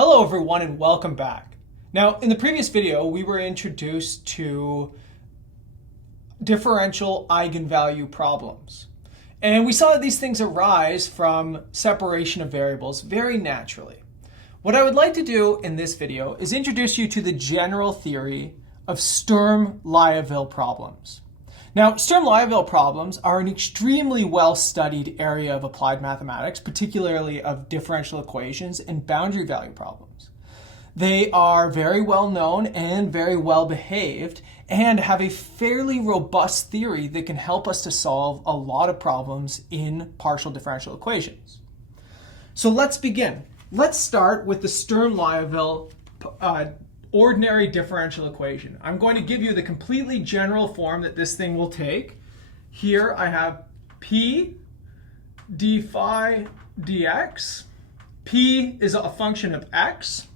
Hello everyone and welcome back. Now in the previous video we were introduced to differential eigenvalue problems. And we saw that these things arise from separation of variables very naturally. What I would like to do in this video is introduce you to the general theory of Sturm-Liouville problems. Now, Sturm-Liouville problems are an extremely well-studied area of applied mathematics, particularly of differential equations and boundary value problems. They are very well known and very well behaved and have a fairly robust theory that can help us to solve a lot of problems in partial differential equations. So let's begin. Let's start with the Sturm-Liouville ordinary differential equation. I'm going to give you the completely general form that this thing will take. Here I have P d phi dx. P is a function of x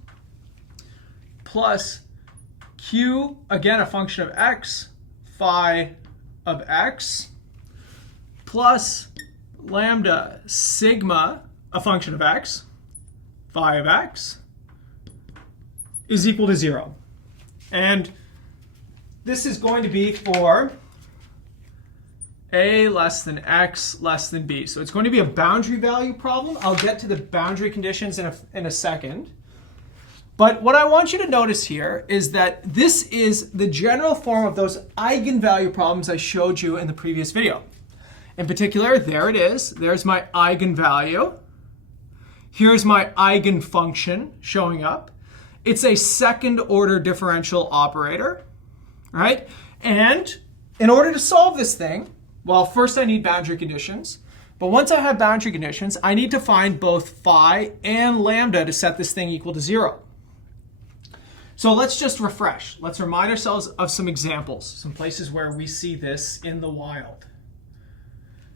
plus Q, again a function of x, phi of x, plus lambda sigma, a function of x, phi of x, is equal to 0. And this is going to be for a less than x less than b. So it's going to be a boundary value problem. I'll get to the boundary conditions in a second. But what I want you to notice here is that this is the general form of those eigenvalue problems I showed you in the previous video. In particular, there it is. There's my eigenvalue. Here's my eigenfunction showing up. It's a second order differential operator, right? And in order to solve this thing, well, first I need boundary conditions. But once I have boundary conditions, I need to find both phi and lambda to set this thing equal to 0. So let's just refresh. Let's remind ourselves of some examples, some places where we see this in the wild.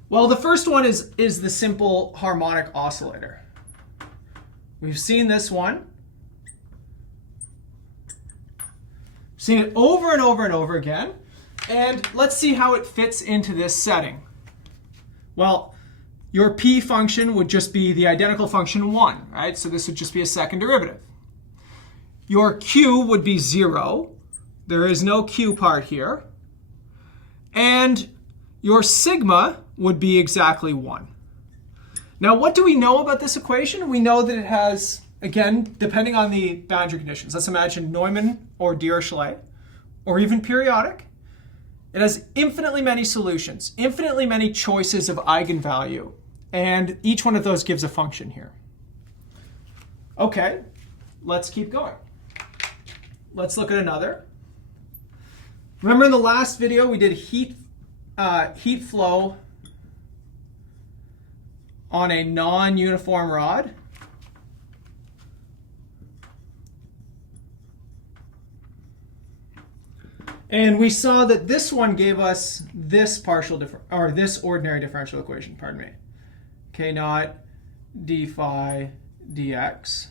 Well, the first one is the simple harmonic oscillator. We've seen this one. Seen it over and over and over again. And let's see how it fits into this setting. Well, your p function would just be the identical function 1, right? So this would just be a second derivative. Your q would be 0. There is no q part here. And your sigma would be exactly 1. Now, what do we know about this equation? We know that it has, again, depending on the boundary conditions. Let's imagine Neumann or Dirichlet, or even periodic. It has infinitely many solutions, infinitely many choices of eigenvalue. And each one of those gives a function here. OK, let's keep going. Let's look at another. Remember in the last video we did heat flow on a non-uniform rod. And we saw that this one gave us this this ordinary differential equation, pardon me. K naught d phi dx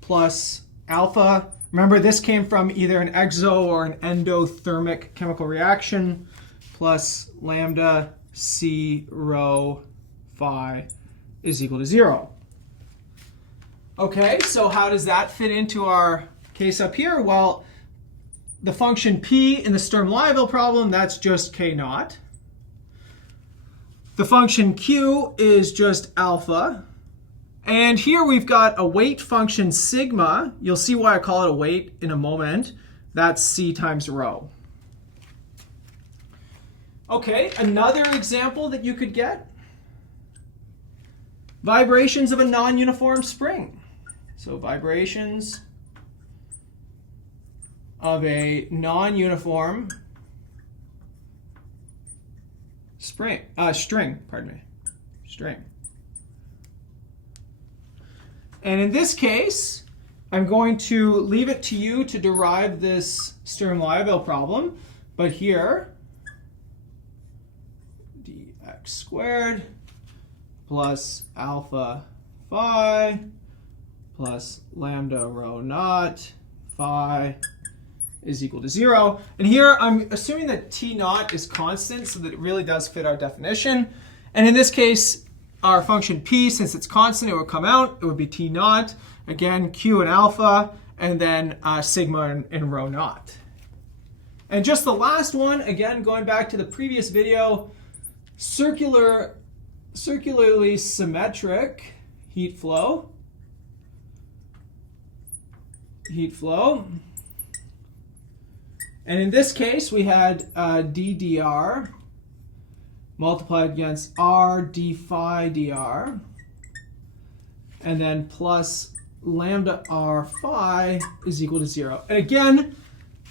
plus alpha. Remember, this came from either an exo or an endothermic chemical reaction, plus lambda c rho phi is equal to 0. Okay, so how does that fit into our case up here? Well, the function p in the Sturm-Liouville problem, that's just k naught. The function q is just alpha. And here we've got a weight function sigma. You'll see why I call it a weight in a moment. That's c times rho. Okay, another example that you could get. Vibrations of a non-uniform spring. So vibrations of a non-uniform string. And in this case, I'm going to leave it to you to derive this Sturm-Liouville problem. But here, dx squared plus alpha phi plus lambda rho naught phi is equal to 0. And here I'm assuming that t naught is constant, so that it really does fit our definition. And in this case, our function p, since it's constant, it would come out. It would be t naught. Again, q and alpha, and then sigma and rho naught. And just the last one, again, going back to the previous video, circularly symmetric heat flow. And in this case, we had ddr multiplied against r d phi dr, and then plus lambda r phi is equal to 0. And again,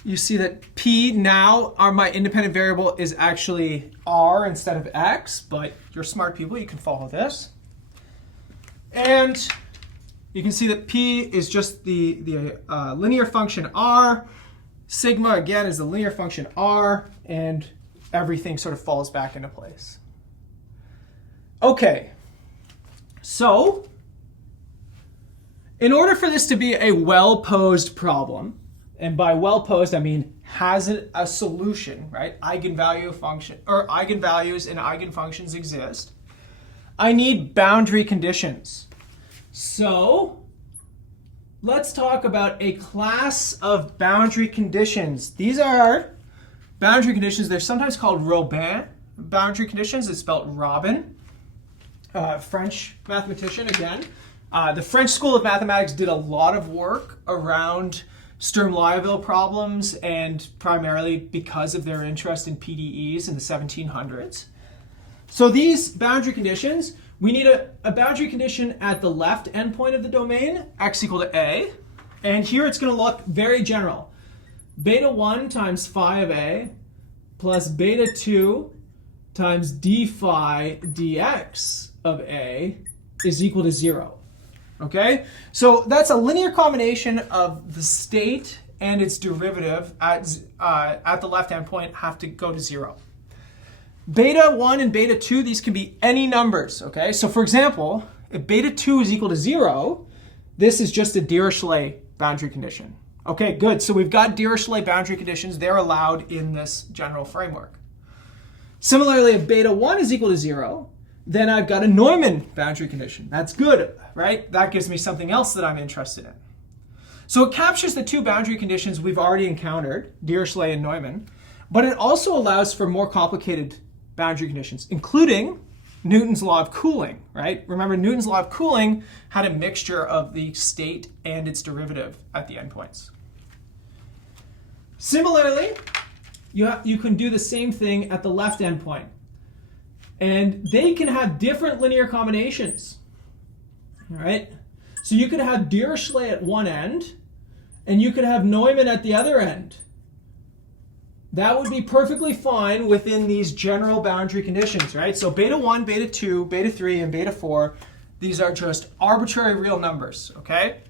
you see that p now, my independent variable, is actually r instead of x, but you're smart people, you can follow this. And you can see that p is just the linear function r. Sigma, again, is the linear function r, and everything sort of falls back into place. Okay, so in order for this to be a well-posed problem, and by well-posed I mean has a solution, right? Eigenvalue function or eigenvalues and eigenfunctions exist. I need boundary conditions. So let's talk about a class of boundary conditions. These are boundary conditions. They're sometimes called Robin boundary conditions. It's spelled Robin. French mathematician again. The French School of Mathematics did a lot of work around Sturm-Liouville problems, and primarily because of their interest in PDEs in the 1700s. So these boundary conditions, we need a boundary condition at the left endpoint of the domain, x equal to a. And here it's going to look very general. Beta 1 times phi of a plus beta 2 times d phi dx of a is equal to 0. Okay? So that's a linear combination of the state and its derivative at the left endpoint have to go to 0. Beta 1 and beta 2, these can be any numbers, okay? So for example, if beta 2 is equal to 0, this is just a Dirichlet boundary condition. Okay, good. So we've got Dirichlet boundary conditions. They're allowed in this general framework. Similarly, if beta 1 is equal to 0, then I've got a Neumann boundary condition. That's good, right? That gives me something else that I'm interested in. So it captures the two boundary conditions we've already encountered, Dirichlet and Neumann, but it also allows for more complicated boundary conditions, including Newton's law of cooling, right? Remember, Newton's law of cooling had a mixture of the state and its derivative at the endpoints. Similarly, you can do the same thing at the left endpoint. And they can have different linear combinations, all right? So you could have Dirichlet at one end, and you could have Neumann at the other end. That would be perfectly fine within these general boundary conditions, right? So beta 1, beta 2, beta 3, and beta 4, these are just arbitrary real numbers, okay?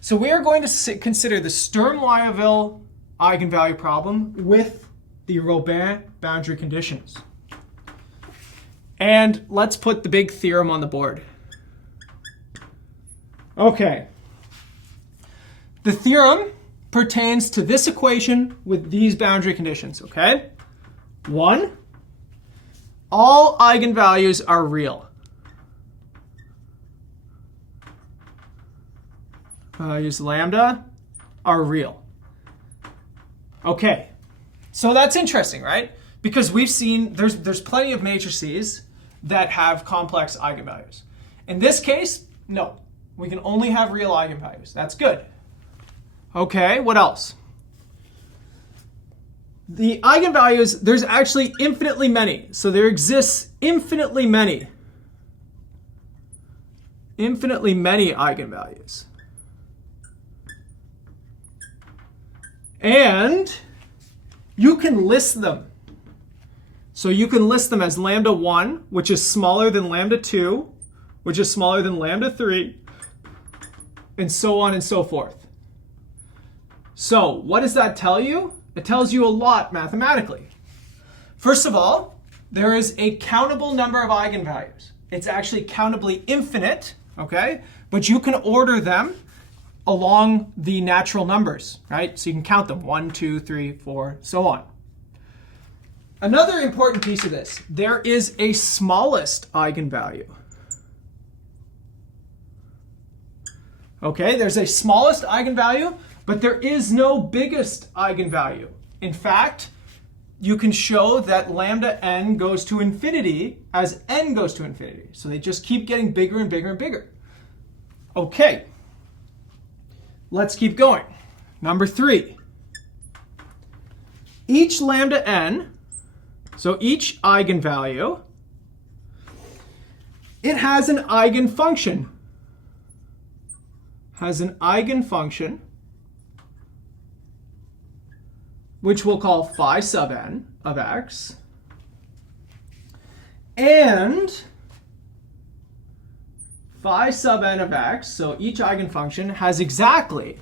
So we are going to consider the Sturm-Liouville eigenvalue problem with the Robin boundary conditions. And let's put the big theorem on the board. Okay. The theorem pertains to this equation with these boundary conditions, okay? 1, all eigenvalues are real. Values lambda are real. Okay, so that's interesting, right? Because we've seen there's plenty of matrices that have complex eigenvalues. In this case, no. We can only have real eigenvalues. That's good. Okay, what else? The eigenvalues, there's actually infinitely many. So there exists infinitely many eigenvalues. And you can list them. So you can list them as lambda 1, which is smaller than lambda 2, which is smaller than lambda 3, and so on and so forth. So what does that tell you? It tells you a lot mathematically. First of all, there is a countable number of eigenvalues. It's actually countably infinite, okay? But you can order them along the natural numbers, right? So you can count them, 1, 2, 3, 4, so on. Another important piece of this, there is a smallest eigenvalue. Okay, there's a smallest eigenvalue, but there is no biggest eigenvalue. In fact, you can show that lambda n goes to infinity as n goes to infinity. So they just keep getting bigger and bigger and bigger. Okay, let's keep going. Number 3. Each lambda n, so each eigenvalue, it has an eigenfunction. Has an eigenfunction, which we'll call phi sub n of x. And phi sub n of x, so each eigenfunction has exactly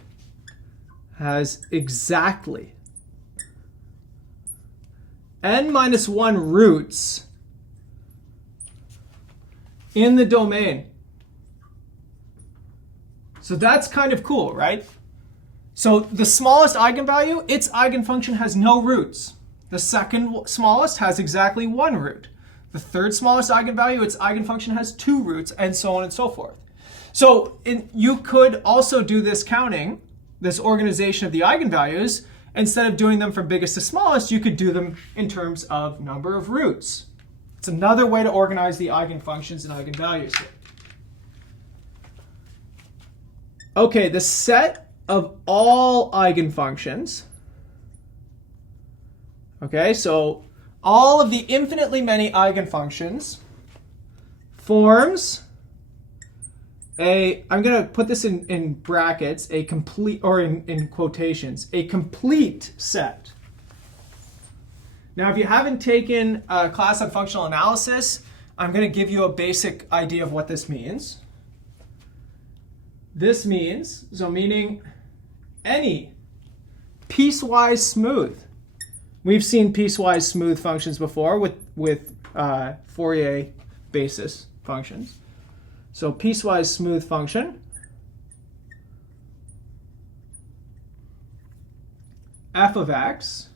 n minus 1 roots in the domain. So that's kind of cool, right? So the smallest eigenvalue, its eigenfunction has no roots. The second smallest has exactly 1 root. The third smallest eigenvalue, its eigenfunction has 2 roots, and so on and so forth. So you could also do this counting, this organization of the eigenvalues. Instead of doing them from biggest to smallest, you could do them in terms of number of roots. It's another way to organize the eigenfunctions and eigenvalues here. Okay, the set of all eigenfunctions. Okay, so all of the infinitely many eigenfunctions forms I'm going to put this in brackets, a complete, or in quotations, a complete set. Now, if you haven't taken a class on functional analysis, I'm going to give you a basic idea of what this means. This means, so meaning any piecewise smooth. We've seen piecewise smooth functions before with Fourier basis functions. So piecewise smooth function f of x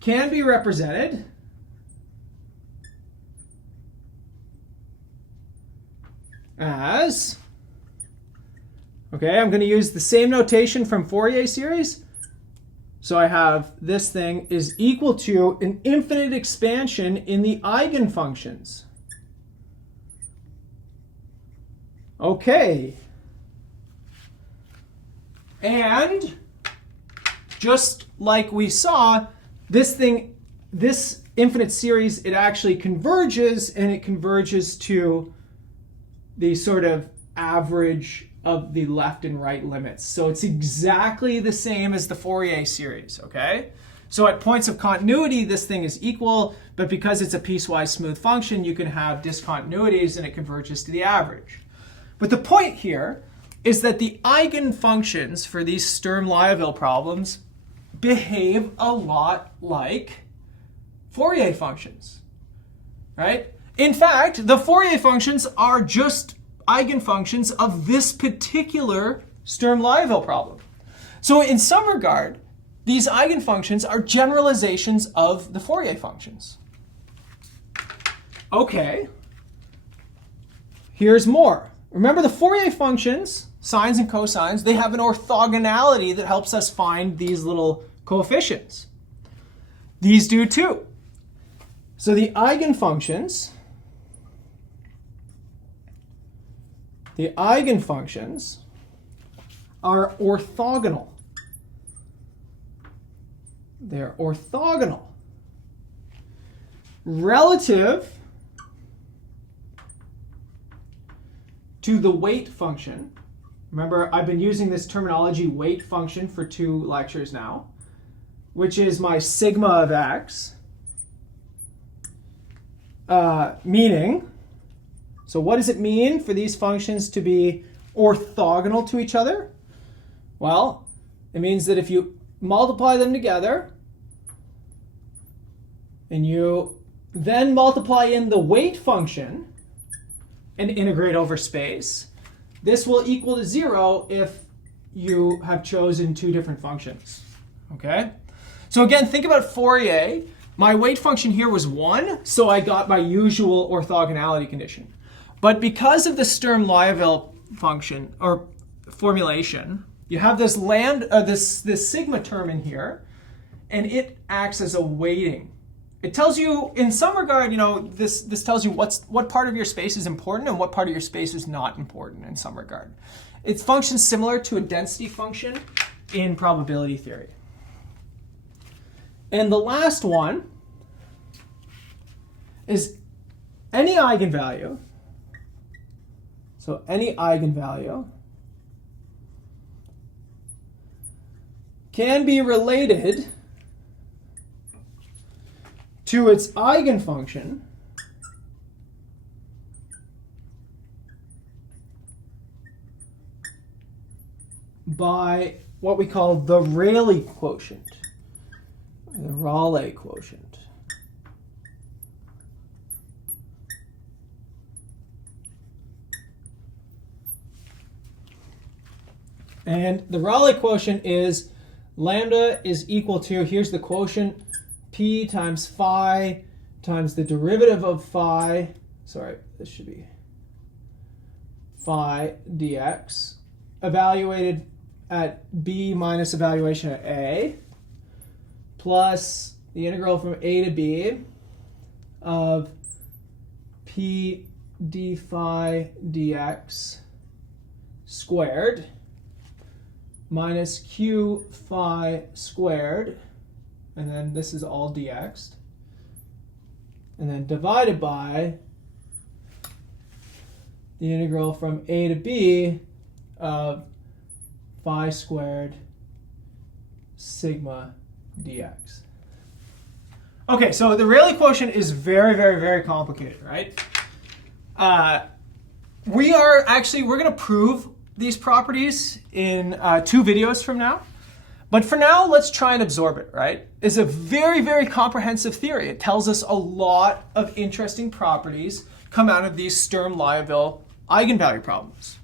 can be represented as, okay, I'm going to use the same notation from Fourier series. So I have this thing is equal to an infinite expansion in the eigenfunctions. Okay. And just like we saw, this infinite series, it actually converges, and it converges to the sort of average of the left and right limits. So it's exactly the same as the Fourier series, okay? So at points of continuity, this thing is equal, but because it's a piecewise smooth function, you can have discontinuities and it converges to the average. But the point here is that the eigenfunctions for these Sturm-Liouville problems behave a lot like Fourier functions, right? In fact, the Fourier functions are just eigenfunctions of this particular Sturm-Liouville problem. So in some regard, these eigenfunctions are generalizations of the Fourier functions. Okay, here's more. Remember the Fourier functions, sines and cosines, they have an orthogonality that helps us find these little coefficients. These do too. So the eigenfunctions are orthogonal. They're orthogonal relative to the weight function. Remember, I've been using this terminology weight function for 2 lectures now, which is my sigma of x, meaning, so what does it mean for these functions to be orthogonal to each other? Well, it means that if you multiply them together and you then multiply in the weight function and integrate over space, this will equal to 0 if you have chosen 2 different functions. Okay? So again, think about Fourier. My weight function here was 1, so I got my usual orthogonality condition. But because of the Sturm-Liouville function or formulation, you have this lambda, this sigma term in here, and it acts as a weighting. It tells you, in some regard, this tells you what part of your space is important and what part of your space is not important in some regard. It functions similar to a density function in probability theory. And the last one is any eigenvalue. So any eigenvalue can be related to its eigenfunction by what we call the Rayleigh quotient, the Rayleigh quotient. And the Rayleigh quotient is lambda is equal to, here's the quotient, p times phi times the derivative of phi, sorry, this should be phi dx, evaluated at b minus evaluation at a, plus the integral from a to b of p d phi dx squared minus q phi squared, and then this is all dx, and then divided by the integral from a to b of phi squared sigma dx. Okay, so the Rayleigh quotient is very, very, very complicated, right? We're going to prove these properties in 2 videos from now. But for now, let's try and absorb it, right? It's a very, very comprehensive theory. It tells us a lot of interesting properties come out of these Sturm-Liouville eigenvalue problems.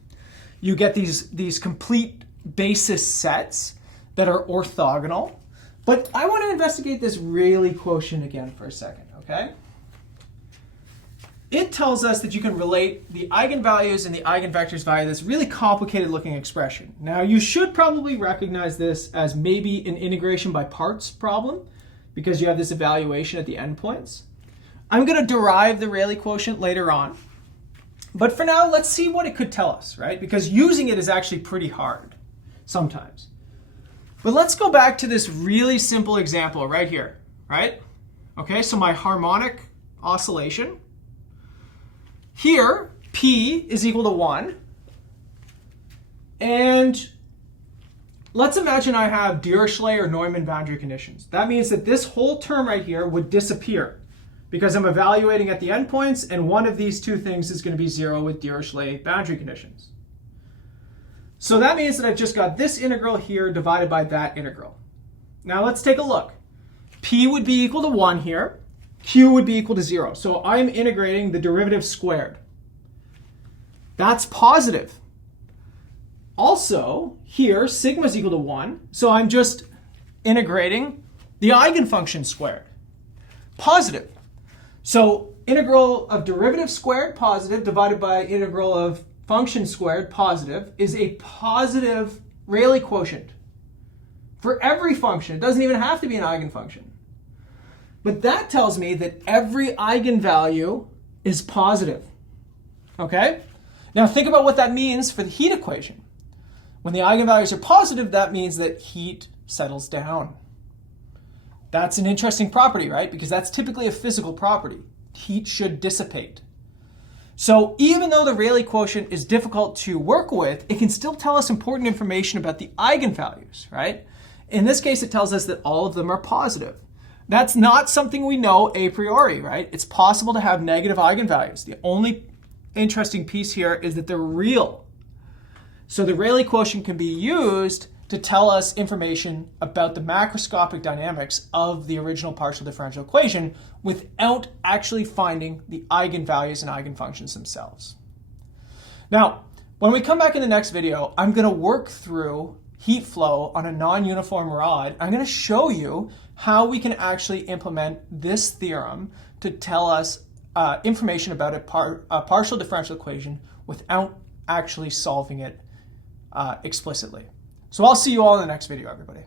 You get these complete basis sets that are orthogonal. But I want to investigate this Rayleigh quotient again for a second, okay? It tells us that you can relate the eigenvalues and the eigenvectors via this really complicated looking expression. Now, you should probably recognize this as maybe an integration by parts problem because you have this evaluation at the endpoints. I'm going to derive the Rayleigh quotient later on. But for now, let's see what it could tell us, right? Because using it is actually pretty hard sometimes. But let's go back to this really simple example right here, right? Okay, so my harmonic oscillation. Here, P is equal to 1. And let's imagine I have Dirichlet or Neumann boundary conditions. That means that this whole term right here would disappear because I'm evaluating at the endpoints, and one of these two things is going to be 0 with Dirichlet boundary conditions. So that means that I've just got this integral here divided by that integral. Now let's take a look. P would be equal to 1 here. Q would be equal to 0. So I'm integrating the derivative squared. That's positive. Also, here, sigma is equal to 1. So I'm just integrating the eigenfunction squared. Positive. So integral of derivative squared, positive, divided by integral of function squared, positive, is a positive Rayleigh quotient for every function. It doesn't even have to be an eigenfunction. But that tells me that every eigenvalue is positive. Okay? Now think about what that means for the heat equation. When the eigenvalues are positive, that means that heat settles down. That's an interesting property, right? Because that's typically a physical property. Heat should dissipate. So even though the Rayleigh quotient is difficult to work with, it can still tell us important information about the eigenvalues, right? In this case, it tells us that all of them are positive. That's not something we know a priori, right? It's possible to have negative eigenvalues. The only interesting piece here is that they're real. So the Rayleigh quotient can be used to tell us information about the macroscopic dynamics of the original partial differential equation without actually finding the eigenvalues and eigenfunctions themselves. Now, when we come back in the next video, I'm going to work through heat flow on a non-uniform rod. I'm going to show you how we can actually implement this theorem to tell us information about a partial differential equation without actually solving it explicitly. So I'll see you all in the next video, everybody.